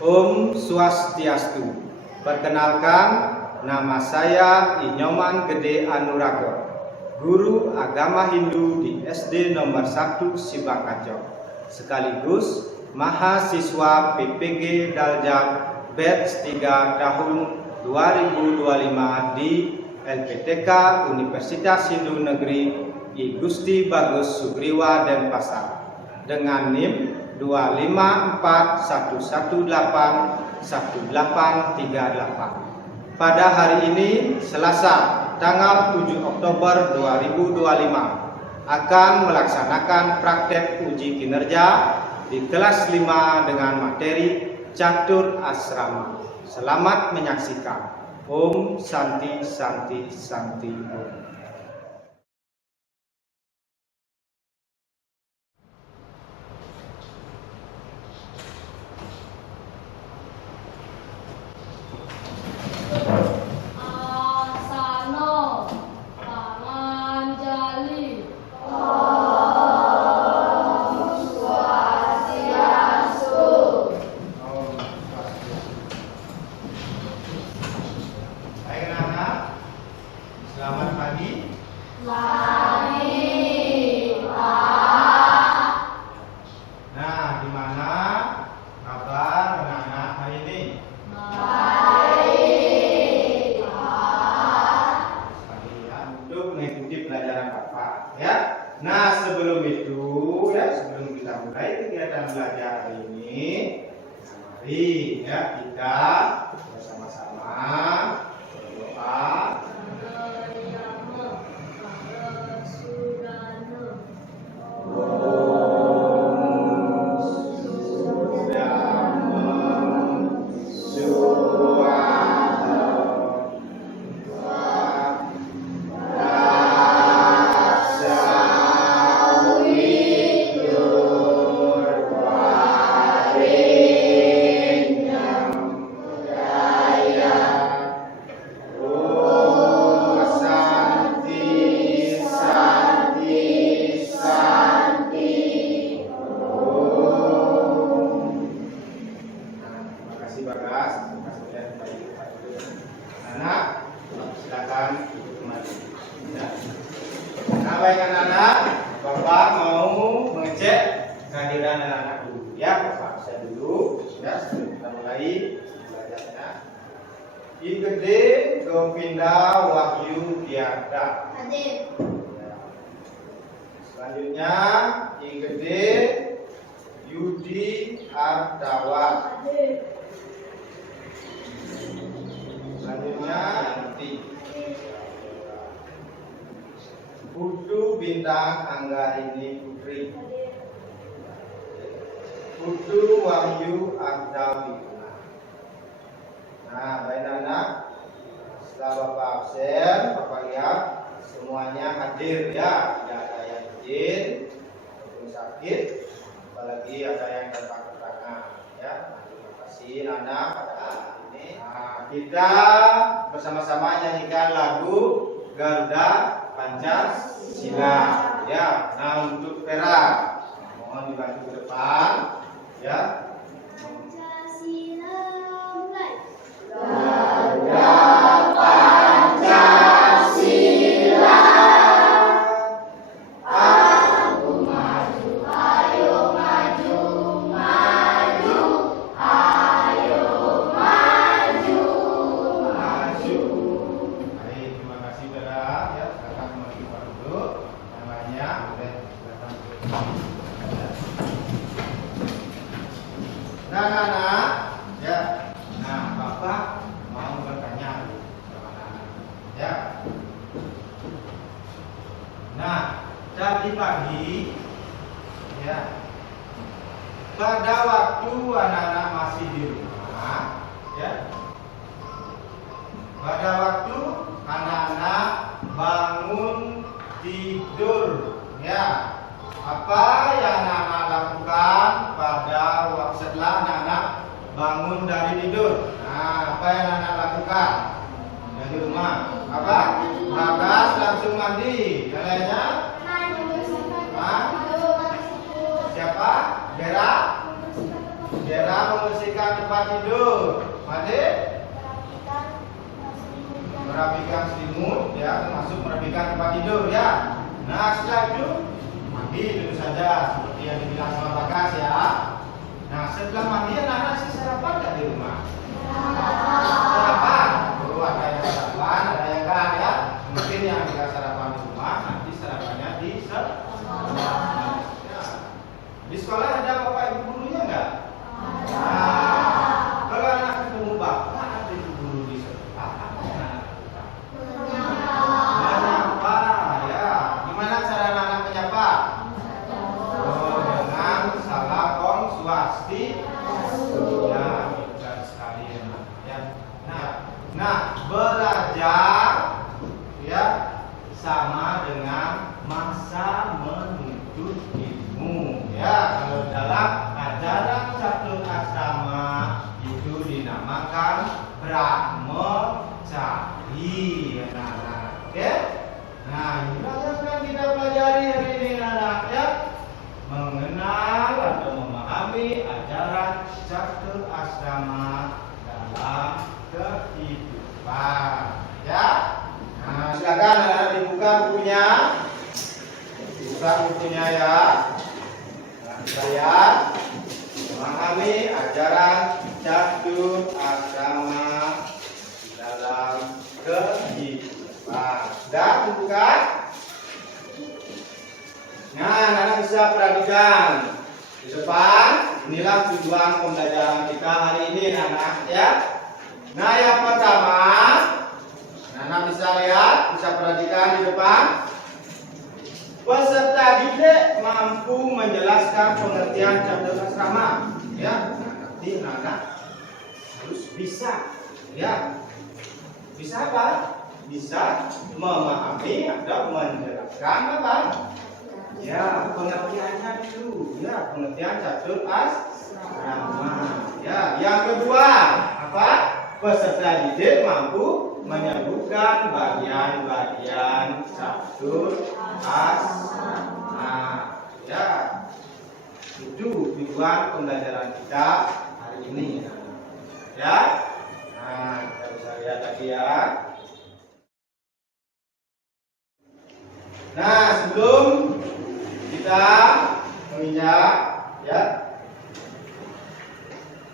Om Swastiastu. Perkenalkan, nama saya Inyoman Gede Anuraga, guru agama Hindu di SD nomor 1 Sibakaco, sekaligus mahasiswa PPG Daljak batch 3 tahun 2025 di LPTK Universitas Hindu Negeri I Gusti Bagus Sugriwa Denpasar dengan NIM 25411811838. Pada hari ini, Selasa, tanggal 7 Oktober 2025, akan melaksanakan praktek uji kinerja di kelas 5 dengan materi Catur Asrama. Selamat menyaksikan. Om Santi Santi Santi Om. Selamat pagi. Pagi, Pak. Nah, gimana kabar anak-anak hari ini? Baik, Pak. Pagi ya, untuk mengikuti pelajaran Bapak ya. Nah, sebelum itu ya, sebelum kita mulai kegiatan belajar hari ini, mari ya kita bersama-sama berdoa. Anak, silakan duduk kembali. Ya. Nah, baik anak-anak, Bapak mau mengecek kehadiran anak-anak dulu. Ya, Bapak saya dulu. Ya, sebelum kita mulai belajarnya. I Gede Govinda Wahyu Tiada. Hadir. Ya. Selanjutnya I Gede Yudi Ardawa. Hadir. Selanjutnya Yanti. Putu Bintang Anggarini Putri. Putu Wahyu Ardawikuna. Nah, baik anak, setelah Bapak absen, Bapak lihat semuanya hadir ya, tidak ada yang izin ataupun sakit, apalagi ada yang tanpa keterangan ya. Terima kasih anak pada hari ini. Nah, kita bersama-sama nyanyikan lagu Garuda Pancasila ya. Nah, untuk Vera mohon dibantu ke depan ya. Pancasila mulai. Garuda Pancasila, Aku maju, ayo maju, maju, ayo maju, maju. Baik, terima kasih Vera ya. Silakan kembali dulu. Yang lainnya boleh silakan duduk. Nah, anak-anak ya. Nah, Bapak mau bertanya sama anak-anak ya. Nah, tadi pagi ya, pada waktu anak-anak masih di rumah ya, pada waktu anak-anak bangun tidur ya, apa yang anak-anak lakukan pada waktu setelah anak-anak bangun dari tidur? Nah, apa yang anak-anak lakukan dari rumah? Apa? Bagas langsung mandi. Yang lainnya? Siapa? Vera? Vera membersihkan tempat tidur ya. Nah setelah itu mandi tentu saja seperti yang dibilang sama Bagas ya. Nah setelah mandi anak-anak sih sarapan nggak di rumah? Sarapan. Oh, ada yang sarapan, ada yang enggak ya. Mungkin yang enggak sarapan di rumah, nanti sarapannya di sekolah. Ya. Di sekolah ada bapak ibu gurunya enggak? Nah, kalau anak ketemu bapak atau ibu guru di sekolah, apa yang anak lakukan? Menyapa ya. Gimana cara anak menyapa? Oh, dengan salam Om Swastiastu. Ya, benar sekali ya. Nah, belajar ya sama dengan masa menuntut ilmu ya. Kalau dalam ajaran Catur Asrama itu dinamakan Brahmacari ya, anak-anak. Oke? Nah, inilah yang akan kita pelajari hari ini anak ya. Mengenal atau memahami ajaran Catur Asrama dalam kehidupan ya. Nah, silakan anak dibuka bukunya. Dibuka bukunya ya. Nah, saya memahami ajaran Catur Asrama dalam kehidupan. Sudah dibuka? Nah, anak bisa perhatikan di depan. Inilah tujuan pembelajaran kita hari ini anak ya. Nah, yang pertama, anak bisa lihat, bisa perhatikan di depan. Peserta didik mampu menjelaskan pengertian Catur Asrama. Ya, nanti anak harus bisa. Ya, bisa apa? Bisa memahami atau menjelaskan apa? Ya, pengertiannya dulu. Ya, pengertian Catur Asrama. Ya, yang kedua apa? Peserta didik mampu menyebutkan bagian-bagian Catur Asrama. Ya, itu tujuan pembelajaran kita hari ini. Ya, nah kita bisa lihat lagi ya. Nah, sebelum kita menginjak ya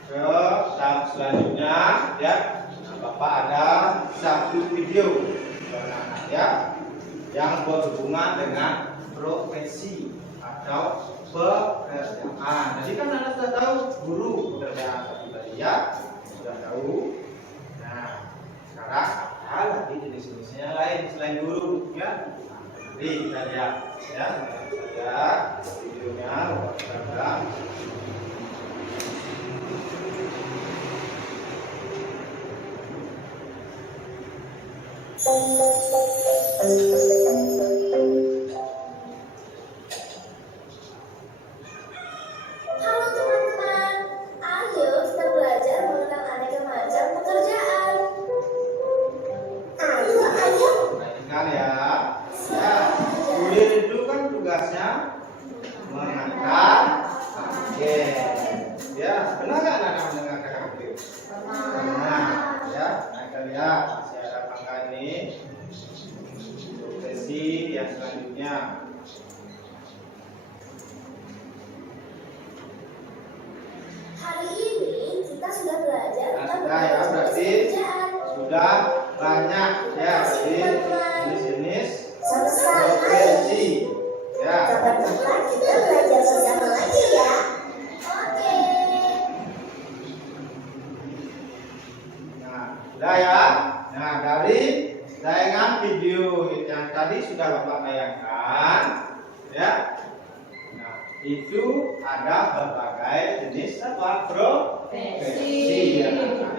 ke tahap selanjutnya ya, Bapak ada satu video ya yang berhubungan dengan profesi atau pekerjaan. Jadi kan Anda sudah tahu guru pekerjaan tadi ya, sudah tahu. Nah, sekarang ada lagi jenis-jenisnya lain selain guru ya. Jadi kita lihat ya, kita videonya Bapak. Halo teman-teman, ayo kita belajar mengenal aneka macam pekerjaan. Ayo. Perhatikan ya. Ya, kurir itu kan tugasnya mengantar paket. Ya, benar nggak anak mendengarkan paket? Benar. Ya, kita lihat masih ada pangkat ini. Profesi yang selanjutnya. Hari ini kita sudah belajar Nah, tentang sudah ya, berarti pekerjaan. sudah banyak ya jenis-jenis Sama-sama. profesi. Ya. Kapan-kapan kita belajar bersama lagi ya. Oke. Nah, sudah ya. Nah, dari tayangan video yang tadi sudah Bapak tayangkan, ya. Nah, itu ada berbagai jenis apa? Profesi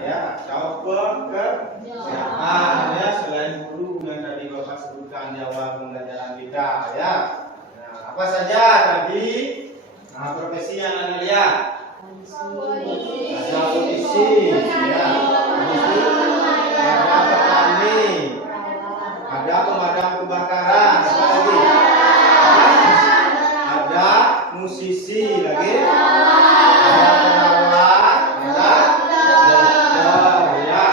ya, atau pekerjaan ya, selain guru yang tadi Bapak sebutkan di awal pembelajaran kita ya. Nah, apa saja tadi? Nah, profesi yang Anda lihat. Ada polisi, ya. Ada petani, ada pemadam kebakaran, apa lagi? Ada musisi lagi, ada perawat, ada dokter, ya,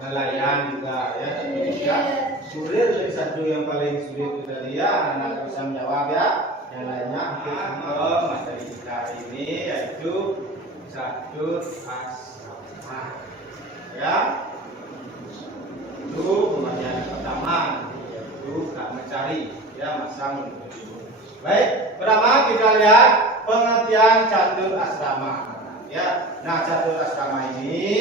nelayan juga, ya. Kurir satu yang paling sulit kita tadi ya, anak bisa menjawab ya. Yang lainnya untuk materi kita ini yaitu catur asrama. Ya, itu pembagian pertama yaitu tak mencari ya masa menuju. Baik, pertama kita lihat pengertian catur asrama. Ya, nah catur asrama ini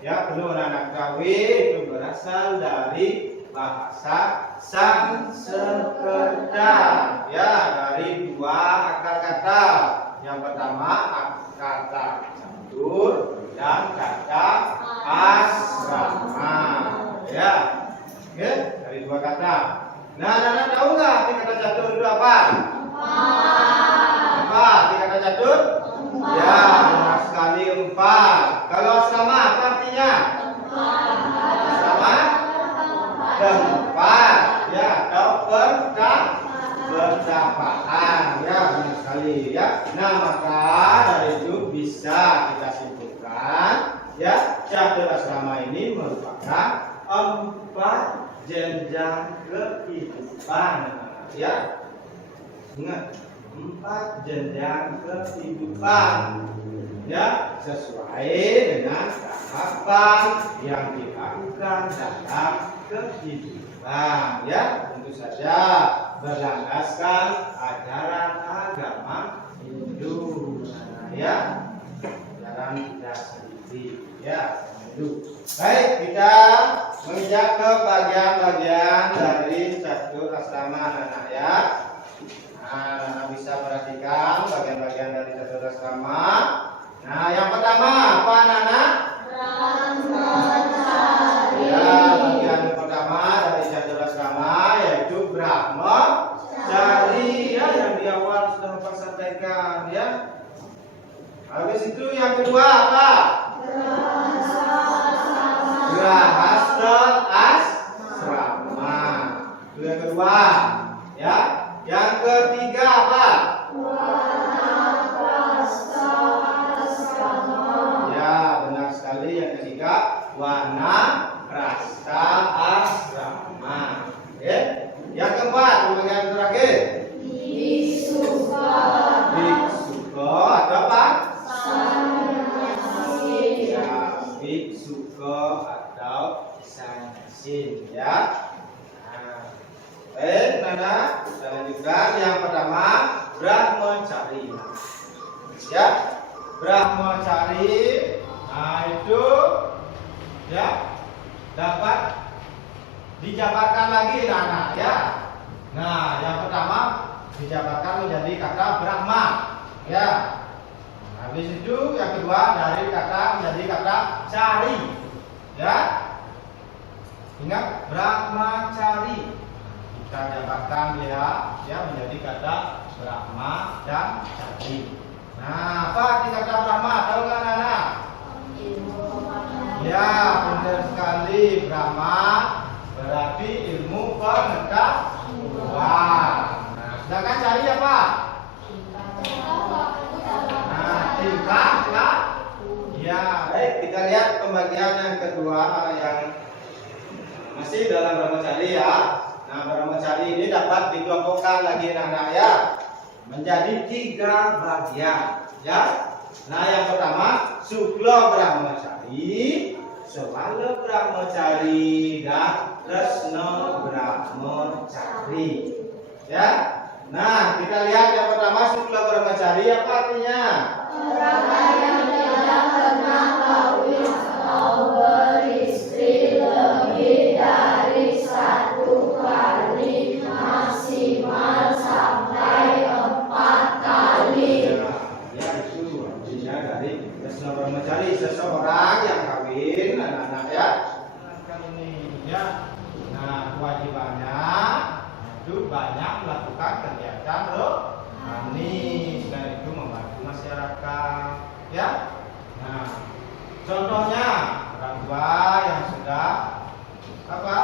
ya perlu anak ketahui itu berasal dari bahasa Sanskerta ya, dari dua akar kata. Yang pertama kata catur dan kata asrama ya. Oke, dari dua kata. Nah, anak tahu nggak arti kata catur itu apa? Apa arti kata catur? Ya, benar sekali, 4. Kalau asrama apa artinya? Asrama tempat ya, atau percapaan ya, benar sekali ya. Nah, maka dari itu bisa kita simpulkan ya, catur asrama ini merupakan 4 jenjang kehidupan ya. Ingat, 4 jenjang kehidupan ya, sesuai dengan tahapan yang dilakukan dalam kehidupan ya, tentu saja berlandaskan ajaran agama Hindu ya, ajaran kita sendiri ya, Hindu. Baik, kita menginjak ke bagian-bagian dari catur asrama anak-anak ya. Nah, bisa perhatikan bagian-bagian dari catur asrama. Nah, yang pertama apa anak-anak? Ya, bagian pertama dari catur asrama yaitu Brahmacari ya, yang di awal sudah Bapak sampaikan ya. Habis itu yang kedua apa? Grahasta asrama. Itu yang kedua ya. Yang ketiga apa? Ya, benar sekali. Yang ketiga Wanakrasta asrama. Oke. Yang keempat, bagian terakhir Biksuka atau apa? Ya, Biksuka atau Sanyasin ya. Baik, Nana, kita lanjutkan. Yang pertama, Brahmacari. Ya, Brahmacari. Nah, itu ya dapat dijabarkan lagi, Nana ya. Nah, yang pertama dijabarkan menjadi kata Brahma. Ya. Habis itu yang kedua dari kata menjadi kata cari. Ya. Ingat, Brahmacari. Kita jabarkan dia ya menjadi kata Brahma dan Cari. Nah, apa arti kata Brahma? Tahu nggak anak-anak? Ya, benar sekali. Brahma berarti ilmu pengetahuan. Nah, sedangkan Cari apa? Nah, tingkah lah. Ya, baik. Kita lihat pembagian yang kedua yang masih dalam Brahmacari ya. Nah, Brahmacari ini dapat dikelompokkan lagi anak-anak ya menjadi 3 bagian ya. Nah, yang pertama Sukla Brahmacari, Swala Brahmacari, dan Resna Brahmacari ya. Nah, kita lihat yang pertama Sukla Brahmacari, apa artinya? Orang yang tidak pernah kawin atau beristri lebih dari 1 kali, maksimal sampai 4 kali. Ya, itu artinya dari Resna Brahmacari, seseorang yang kawin anak-anak ya. Ini ya. Nah, kewajibannya itu banyak melakukan kegiatan rohani, selain itu membantu masyarakat ya. Nah, contohnya orang tua yang sudah apa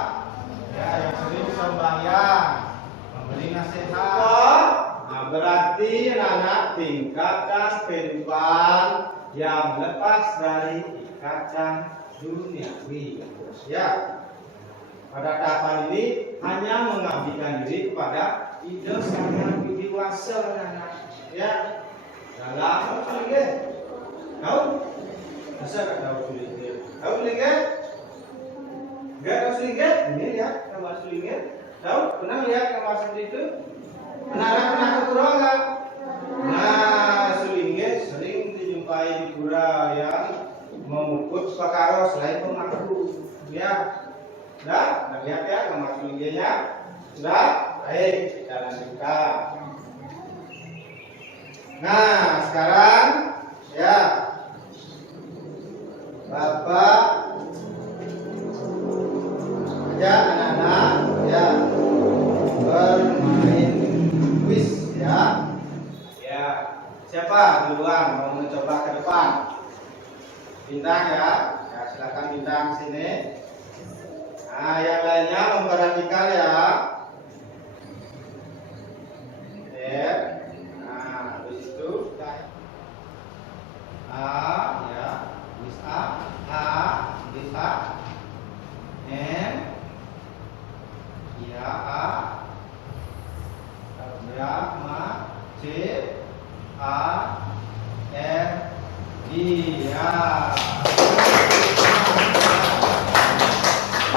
ya, yang sering sembahyang, memberi nasihat. Nah, berarti anak tingkatkan kehidupan yang lepas dari ikatan duniawi ya. Pada tahapan ini hanya mengabdikan diri kepada ide sang Widi Wasa anak-anak. Ya. Dalam sulingan. Tahu? Masa enggak tahu sulingan? Tahu sulingan? Enggak tahu sulingan? Ini lihat gambar sulingan. Tahu? Pernah lihat gambar seperti itu? Pernah ke pura enggak? Nah, sulingan sering dijumpai di pura yang memukul perkara selain pemangku. Ya. Sudah lihat ya gambar sulingannya? Sudah? Baik, kita lanjutkan. Nah, sekarang ya Bapak ajak anak-anak ya bermain kuis ya. Ya, siapa duluan mau mencoba ke depan? Bintang ya. Ya, silakan bintang sini. Nah, yang lainnya memperhatikan ya. Ya. Nah, habis itu A ya, tulis A, tulis A, M, ya A, ya Ma, C, A, R, I ya.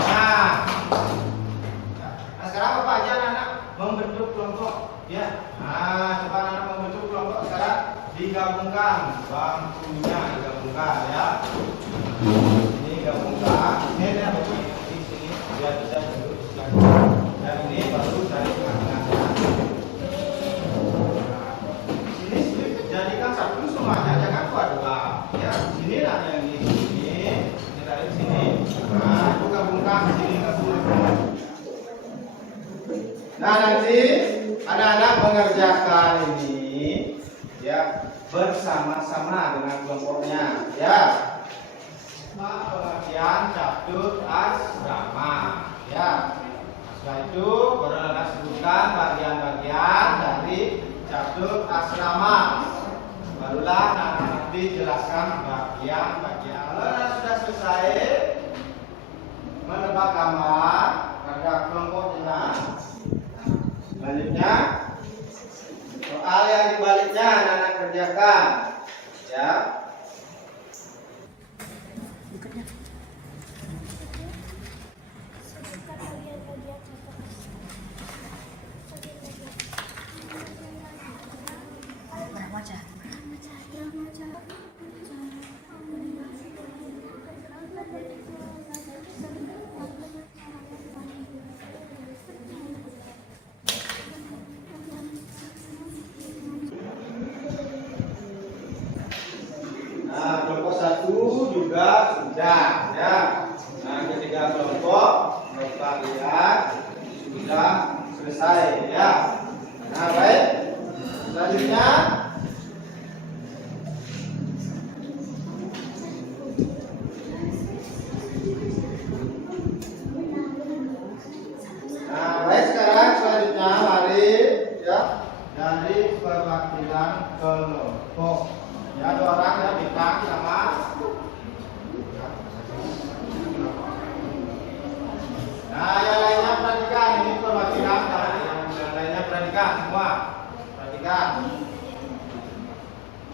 Nah, sekarang Bapak aja anak membentuk kelompok ya. Nah, coba anak membentuk kelompok sekarang digabungkan bangkunya digabungkan ya. Ini gabungkan. Ini ada di sini biar bisa duduk di sebelah. Dan ini baru dari tengah-tengahnya. Nah, sini jadikan satu semuanya, jangan dua-dua. Ya, sini lah yang di sini. Ini dari sini. Nah, itu gabungkan sini gabungkan. Nah, nanti anak-anak mengerjakan ini ya bersama-sama dengan kelompoknya ya. Pengertian cabut asrama ya. Setelah itu baru anak sebutkan bagian-bagian dari cabut asrama. Barulah anak nanti jelaskan bagian-bagian. Kalau anak sudah selesai menebak gambar pada kelompoknya. Selanjutnya soal yang dibaliknya anak-anak kerjakan ya. Nah, kelompok satu juga sudah ya. Nah, ketiga kelompok Bapak lihat sudah selesai ya. Nah, baik. Selanjutnya selanjutnya mari ya dari perwakilan kelompok. Ya, dua orang ya bintang sama. Nah, yang lainnya perhatikan ini perwakilan yang lainnya perhatikan semua. Perhatikan.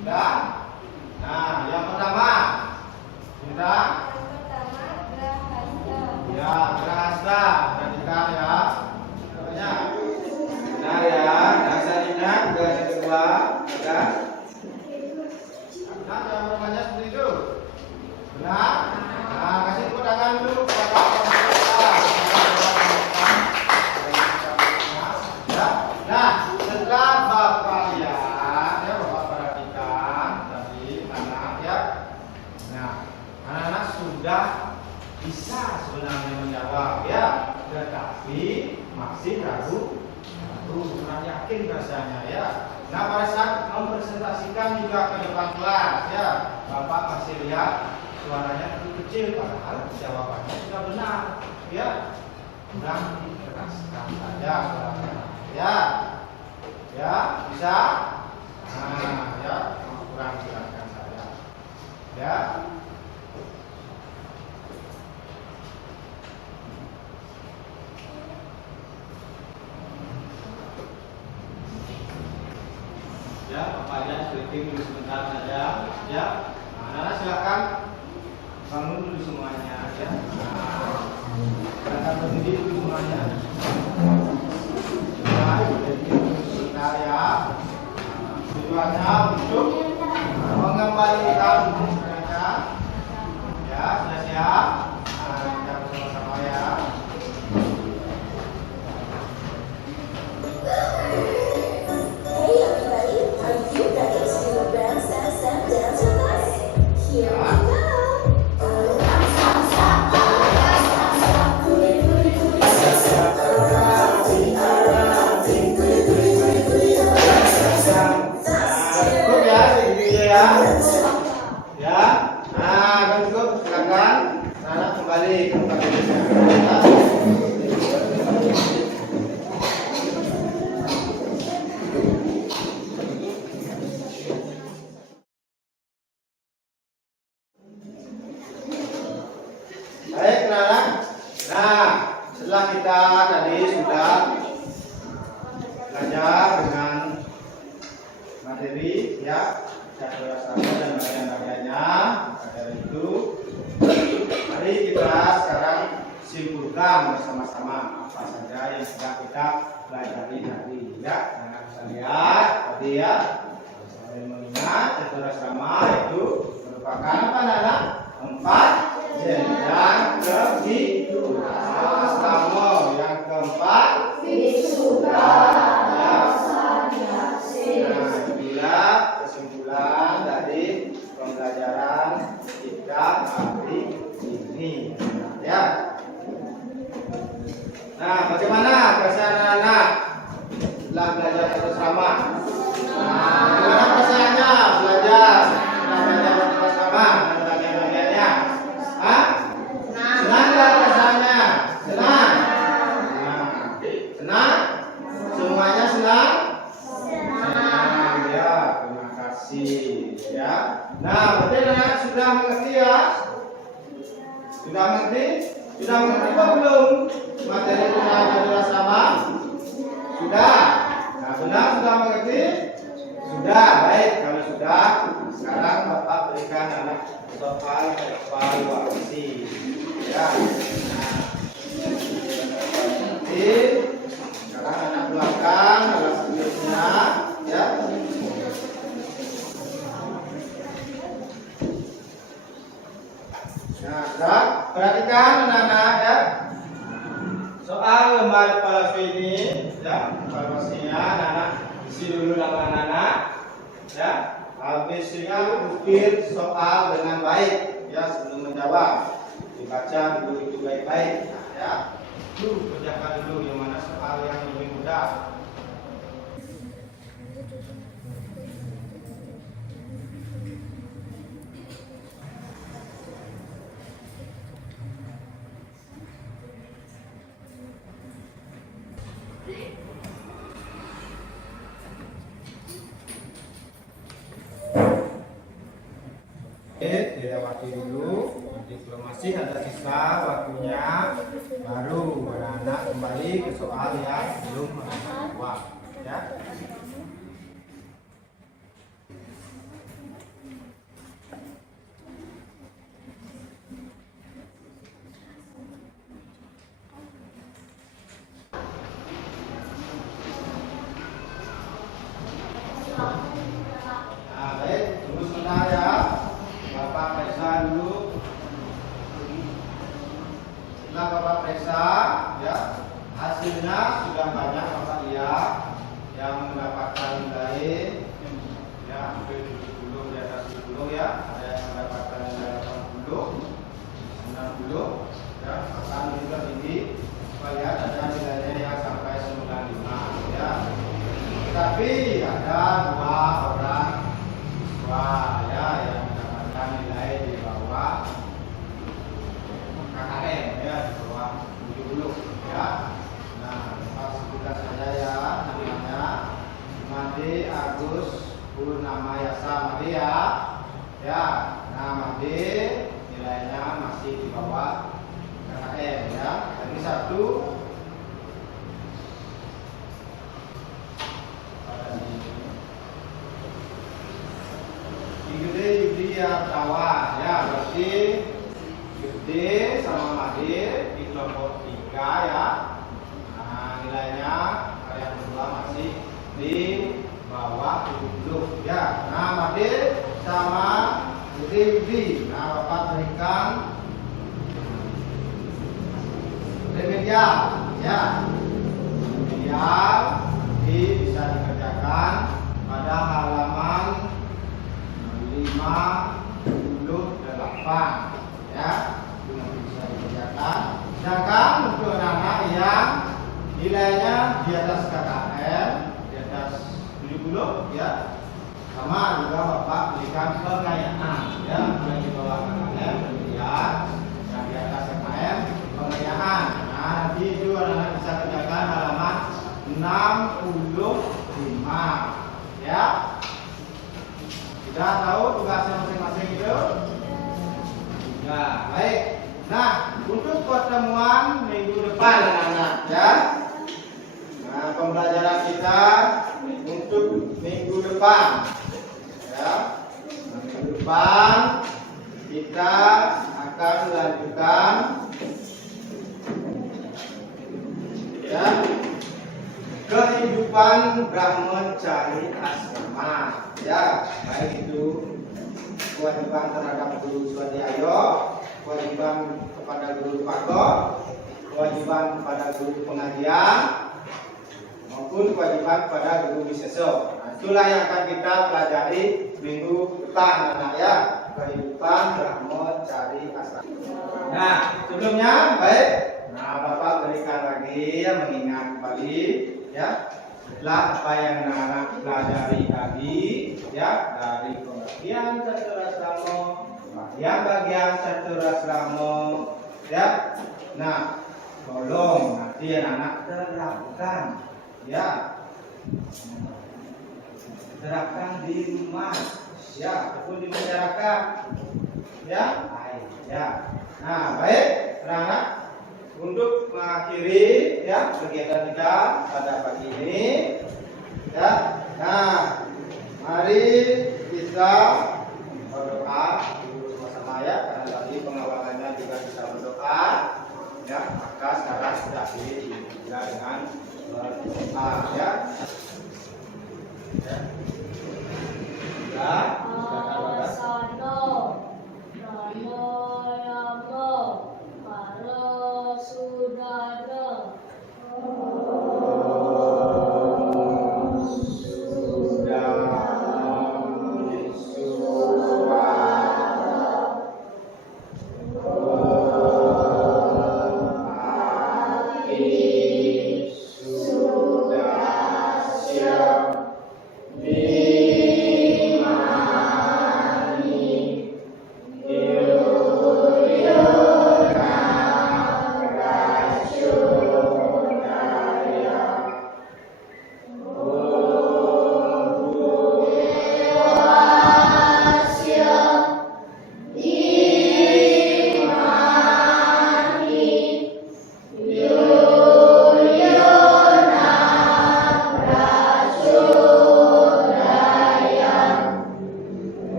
Sudah. Nah, yang pertama bintang. Ya, Grahasta. Perhatikan ya. Nah ya, nah selanjutnya tugas yang kedua, ya. Nah, jangan berbanyak seperti itu. Benar? Nah, kasih tepuk tangan dulu kepada peserta. Ya. Nah, setelah Bapak lihat, ya Bapak perhatikan tadi anak ya. Nah, anak-anak sudah bisa sebenarnya menjawab ya, tetapi masih ragu, kurang yakin rasanya ya. Nah, pada saat mempresentasikan juga ke depan kelas ya, Bapak masih lihat suaranya terlalu kecil padahal jawabannya sudah benar ya. Kurang dikeraskan saja suaranya ya. Ya, bisa. Nah, ya, kurang dikeraskan saja. Ya. Ya, Bapak lihat stretching dulu sebentar saja. Ya, nah, anak-anak silakan bangun dulu semuanya. Ya, silakan berdiri dulu semuanya. Nah, stretching dulu sebentar ya. Tujuannya untuk mengembalikan mereka. Ya, sudah siap. Nah, kita bersama-sama ya. Hey everybody, are you ready to do a grand stand dance with us? Here we go. Cukup ya, segini ya. Ya, nah cukup. Silakan, anak kembali ke tempat duduknya. Baik, anak. Nah, setelah kita tadi sudah belajar dengan materi ya, catur sama dan bagian-bagiannya. Maka dari itu, mari kita sekarang simpulkan bersama-sama apa saja yang sudah kita pelajari tadi ya. Anak bisa lihat tadi ya. Saya mengingat catur sama itu merupakan apa anak? 4 jenjang kehidupan. Sama yang keempat ya. Nah, itulah kesimpulan dari pembelajaran kita hari ini ya. Nah, bagaimana perasaan anak setelah belajar bersama? Bagaimana perasaannya belajar bersama dan bagian-bagiannya? Hah? Senang nggak perasaannya? Senang? Nah, senang? Semuanya senang? Senang ya, terima kasih ya. Nah, berarti anak sudah mengerti ya? Sudah mengerti? Sudah mengerti apa belum? Materi pembelajaran sama? Sudah? Nah, benar sudah mengerti? Sudah, baik. Kalau sudah, sekarang Bapak berikan anak soal evaluasi ya. Nah, jadi sekarang anak belakang alat selanjutnya ya. Nah, sudah perhatikan anak-anak ya. Soal lembar evaluasi ini ya, evaluasinya anak-anak isi dulu nama anak-anak ya. Habis itu ukir soal dengan baik ya, sebelum menjawab dibaca dulu itu baik-baik ya. Kerjakan dulu yang mana soal yang lebih mudah. Dilewati dulu, kalau masih ada sisa waktunya baru anak-anak kembali ke soal yang belum jawab ya. Nah, baik, tunggu sebentar ya. Bapak periksa dulu. Setelah Bapak periksa, ya hasilnya sudah banyak Bapak lihat yang mendapatkan nilai ya hampir 70 di atas 70 ya. Ada yang mendapatkan nilai 80, 90 ya. Bahkan juga tinggi. Kita lihat ada nilainya yang sampai 95 ya. Tetapi ada 2 orang siswa ya yang mendapatkan nilai di bawah KKM ya, di bawah 70 ya. Nah, Bapak sebutkan saja ya namanya. Made Agus Purnama Yasa Made ya. Nah, Made nilainya masih di bawah KKM ya. Ini satu Tirtawan ya, berarti gede sama Madir di kelompok 3 ya. Nah, nilainya kalian berdua masih di bawah 70 ya. Nah, Madir sama Ribdi. Nah, Bapak berikan remedial ya. Remedial bisa dikerjakan pada halaman 58 ya, itu bisa dikerjakan. Sedangkan untuk anak yang nilainya di atas KKM di atas 70 ya, sama juga Bapak berikan pengayaan ya, yang di bawah KKM kemudian yang di atas KKM pengayaan. Nah, nanti itu anak bisa kerjakan halaman 65 ya. Sudah tahu tugasnya masing-masing itu? Ya, baik. Nah, untuk pertemuan minggu depan anak-anak ya. Nah, pembelajaran kita untuk minggu depan ya. Minggu depan kita akan melanjutkan ya, kehidupan Brahmacari asrama ya, baik itu kewajiban terhadap guru swadhyaya, kewajiban kepada guru pagok, kewajiban kepada guru pengajian, maupun kewajiban kepada guru wiseso. Nah, itulah yang akan kita pelajari minggu depan anak ya, kehidupan Brahmacari asrama. Nah, sebelumnya baik. Nah, Bapak berikan lagi ya, mengingat kembali ya, setelah apa yang anak pelajari tadi ya, dari pembagian Caturasrama, bagian Caturasrama ya. Nah, tolong nanti anak terapkan ya, terapkan di rumah ya, ataupun di masyarakat ya. Baik ya. Nah, baik anak, untuk mengakhiri ya kegiatan kita pada pagi ini ya. Nah, mari kita berdoa dulu sama-sama ya, karena tadi pengawalannya juga bisa berdoa ya. Maka sekarang sudah dimulai dengan berdoa ya. Ya.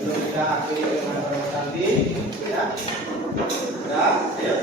Sebelum kita akhiri dengan berhenti ya. Ya, ya.